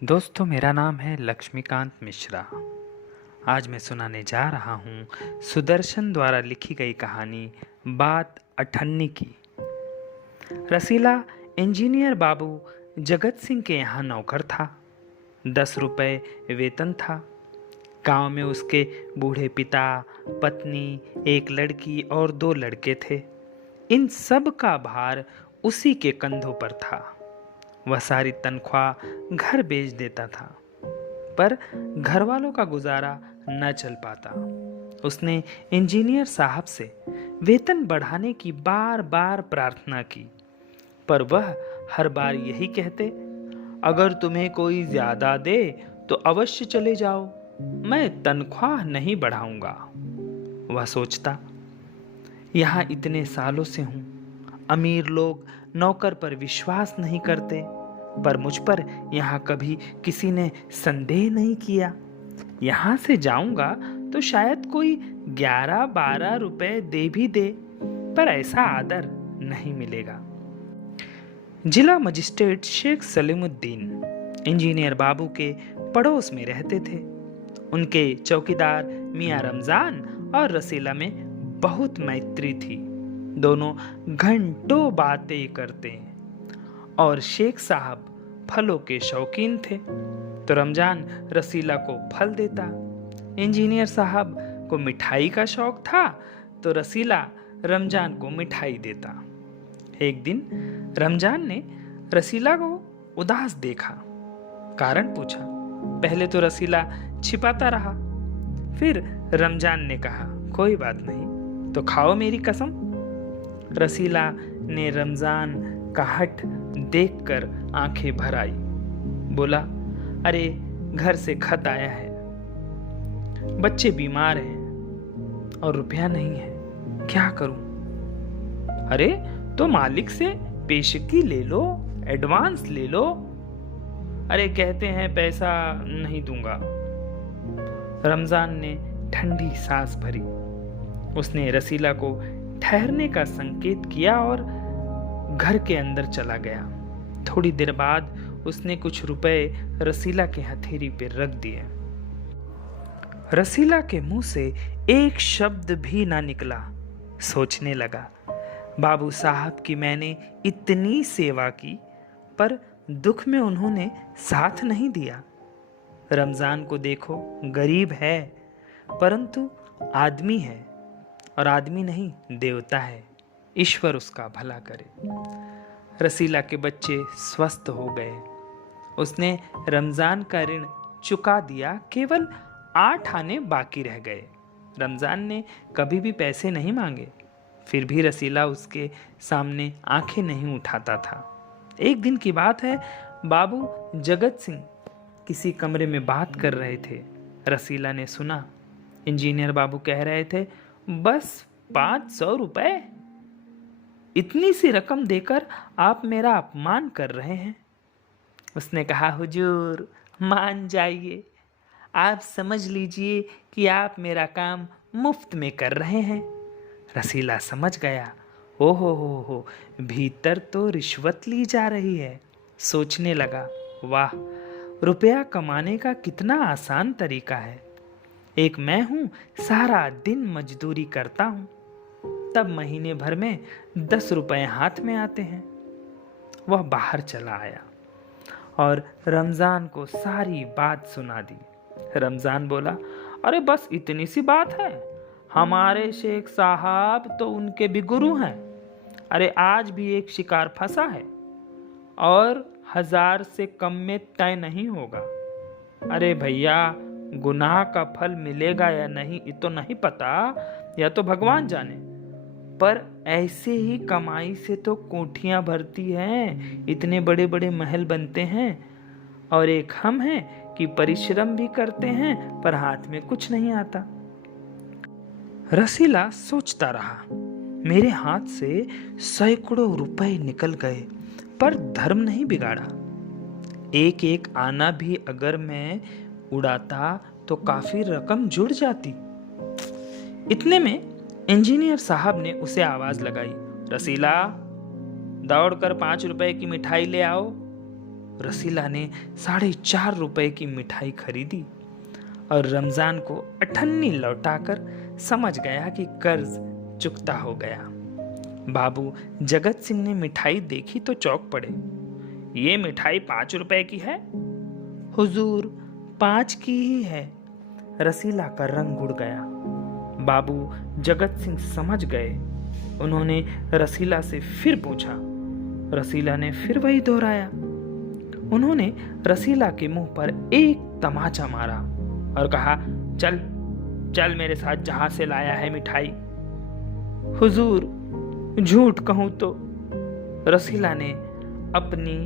दोस्तों, मेरा नाम है लक्ष्मीकांत मिश्रा। आज मैं सुनाने जा रहा हूँ सुदर्शन द्वारा लिखी गई कहानी बात अठन्नी की। रसीला इंजीनियर बाबू जगत सिंह के यहाँ नौकर था। 10 रुपये वेतन था। गांव में उसके बूढ़े पिता, पत्नी, एक लड़की और 2 लड़के थे। इन सब का भार उसी के कंधों पर था। वह सारी तनख्वाह घर बेच देता था, पर घर वालों का गुजारा न चल पाता। उसने इंजीनियर साहब से वेतन बढ़ाने की बार बार प्रार्थना की, पर वह हर बार यही कहते, अगर तुम्हें कोई ज्यादा दे तो अवश्य चले जाओ, मैं तनख्वाह नहीं बढ़ाऊंगा। वह सोचता, यहाँ इतने सालों से हूं, अमीर लोग नौकर पर विश्वास नहीं करते, पर मुझ पर यहाँ कभी किसी ने संदेह नहीं किया। यहाँ से जाऊंगा तो शायद कोई 11-12 रुपए दे भी दे, पर ऐसा आदर नहीं मिलेगा। जिला मजिस्ट्रेट शेख सलीमुद्दीन इंजीनियर बाबू के पड़ोस में रहते थे। उनके चौकीदार मियाँ रमजान और रसीला में बहुत मैत्री थी। दोनों घंटों बातें करते और शेख साहब फलों के शौकीन थे, तो रमजान रसीला को फल देता। इंजीनियर साहब को मिठाई का शौक था, तो रसीला रमजान को मिठाई देता। एक दिन रमजान ने रसीला को उदास देखा, कारण पूछा। पहले तो रसीला छिपाता रहा, फिर रमजान ने कहा, कोई बात नहीं, तो खाओ मेरी कसम। रसीला ने रमजान का हठ देखकर आंखें भर आई। बोला, अरे घर से खत आया है, बच्चे बीमार हैं और रुपया नहीं है, क्या करूं? अरे तो मालिक से पेशगी ले लो, एडवांस ले लो। अरे कहते हैं पैसा नहीं दूंगा। रमजान ने ठंडी सांस भरी। उसने रसीला को ठहरने का संकेत किया और घर के अंदर चला गया। थोड़ी देर बाद उसने कुछ रुपए रसीला के हथेली पर रख दिए। रसीला के मुंह से एक शब्द भी ना निकला। सोचने लगा, बाबू साहब की मैंने इतनी सेवा की, पर दुख में उन्होंने साथ नहीं दिया। रमजान को देखो, गरीब है, परंतु आदमी है, और आदमी नहीं देवता है। ईश्वर उसका भला करे। रसीला के बच्चे स्वस्थ हो गए। उसने रमजान का ऋण चुका दिया, केवल 8 आने बाकी रह गए। रमजान ने कभी भी पैसे नहीं मांगे, फिर भी रसीला उसके सामने आंखें नहीं उठाता था। एक दिन की बात है, बाबू जगत सिंह किसी कमरे में बात कर रहे थे। रसीला ने सुना। इंजीनियर बाबू कह रहे थे, बस 500 रुपए? इतनी सी रकम देकर आप मेरा अपमान कर रहे हैं। उसने कहा, हुजूर मान जाइए, आप समझ लीजिए कि आप मेरा काम मुफ्त में कर रहे हैं। रसीला समझ गया, हो, भीतर तो रिश्वत ली जा रही है। सोचने लगा, वाह, रुपया कमाने का कितना आसान तरीका है। एक मैं हूं, सारा दिन मजदूरी करता हूं, तब महीने भर में 10 रुपए हाथ में आते हैं। वह बाहर चला आया और रमजान को सारी बात सुना दी। रमजान बोला, अरे बस इतनी सी बात है, हमारे शेख साहब तो उनके भी गुरु हैं। अरे आज भी एक शिकार फंसा है और 1000 से कम में तय नहीं होगा। अरे भैया, गुनाह का फल मिलेगा या नहीं ये तो नहीं पता, या तो भगवान जाने, पर ऐसे ही कमाई से तो कोठियां भरती हैं, इतने बड़े बड़े महल बनते हैं, और एक हम हैं कि परिश्रम भी करते हैं पर हाथ में कुछ नहीं आता। रसीला सोचता रहा, मेरे हाथ से सैकड़ों रुपए निकल गए, पर धर्म नहीं बिगाड़ा। एक एक आना भी अगर मैं उड़ाता तो काफी रकम जुड़ जाती। इतने में इंजीनियर साहब ने उसे आवाज लगाई, रसीला, दौड़कर 5 रुपए की मिठाई ले आओ। रसीला ने 4.5 रुपए की मिठाई खरीदी और रमजान को अठन्नी लौटाकर समझ गया कि कर्ज चुकता हो गया। बाबू जगत सिंह ने मिठाई देखी तो चौंक पड़े। ये मिठाई 5 रुपए की है? हुजूर, 5 की ही है। रसीला का रंग उड़ गया। बाबू जगत सिंह समझ गए। उन्होंने रसीला से फिर पूछा। रसीला ने फिर वही दोहराया। उन्होंने रसीला के मुंह पर एक तमाचा मारा और कहा, चल चल मेरे साथ जहां से लाया है मिठाई। हुजूर, झूठ कहूं तो। रसीला ने अपनी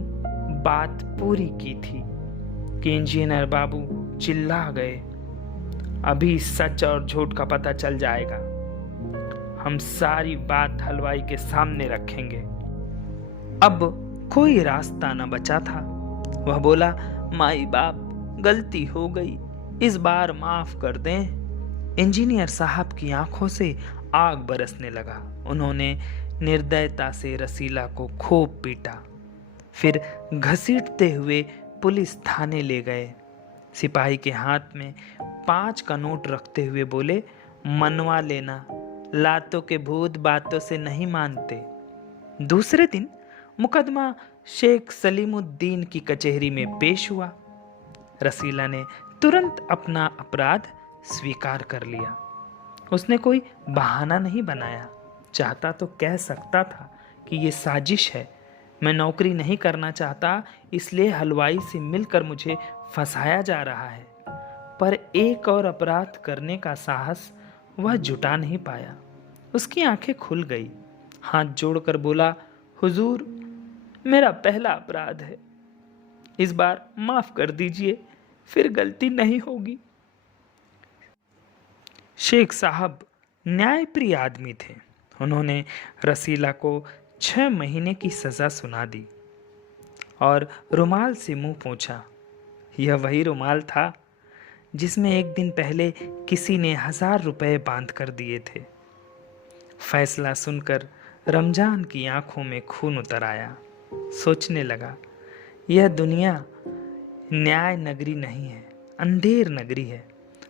बात पूरी की थी कि इंजीनियर बाबू चिल्ला गए, अभी सच और झूठ का पता चल जाएगा। हम सारी बात हलवाई के सामने रखेंगे। अब कोई रास्ता न बचा था। वह बोला, माई बाप, गलती हो गई, इस बार माफ कर दें। इंजीनियर साहब की आंखों से आग बरसने लगा। उन्होंने निर्दयता से रसीला को खूब पीटा, फिर घसीटते हुए पुलिस थाने ले गए। सिपाही के हाथ में 5 का नोट रखते हुए बोले, मनवा लेना, लातों के भूत बातों से नहीं मानते। दूसरे दिन मुकदमा शेख सलीमुद्दीन की कचहरी में पेश हुआ। रसीला ने तुरंत अपना अपराध स्वीकार कर लिया। उसने कोई बहाना नहीं बनाया। चाहता तो कह सकता था कि ये साजिश है, मैं नौकरी नहीं करना चाहता, इसलिए हलवाई से मिलकर मुझे फंसाया जा रहा है। पर एक और अपराध करने का साहस वह जुटा नहीं पाया। उसकी आंखें खुल गई। हाथ जोड़कर बोला, हुजूर, मेरा पहला अपराध है, इस बार माफ कर दीजिए, फिर गलती नहीं होगी। शेख साहब न्यायप्रिय आदमी थे। उन्होंने रसीला को 6 महीने की सजा सुना दी और रुमाल से मुंह पोंछा। यह वही रुमाल था जिसमें एक दिन पहले किसी ने 1000 रुपए बांध कर दिए थे। फैसला सुनकर रमजान की आंखों में खून उतर आया। सोचने लगा, यह दुनिया न्याय नगरी नहीं है, अंधेर नगरी है।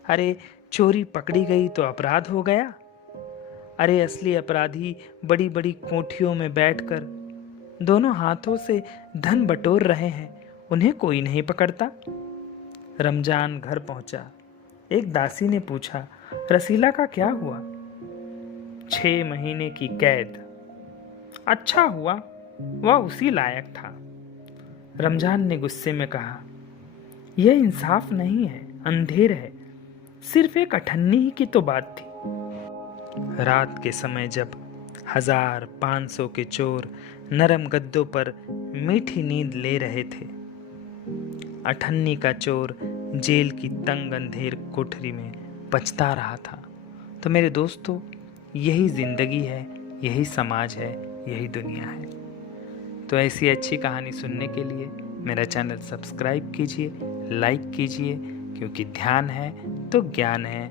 अरे, चोरी पकड़ी गई तो अपराध हो गया। अरे, असली अपराधी बड़ी बड़ी कोठियों में बैठकर दोनों हाथों से धन बटोर रहे हैं, उन्हें कोई नहीं पकड़ता। रमजान घर पहुंचा। एक दासी ने पूछा, रसीला का क्या हुआ? 6 महीने की कैद। अच्छा हुआ, वह उसी लायक था। रमजान ने गुस्से में कहा, यह इंसाफ नहीं है, अंधेर है, सिर्फ एक अठन्नी ही की तो बात थी। रात के समय जब 1500 के चोर नरम गद्दों पर मीठी नींद ले रहे थे, अठन्नी का चोर जेल की तंग अंधेर कोठरी में पछता रहा था। तो मेरे दोस्तों, यही ज़िंदगी है, यही समाज है, यही दुनिया है। तो ऐसी अच्छी कहानी सुनने के लिए मेरा चैनल सब्सक्राइब कीजिए, लाइक कीजिए, क्योंकि ध्यान है तो ज्ञान है।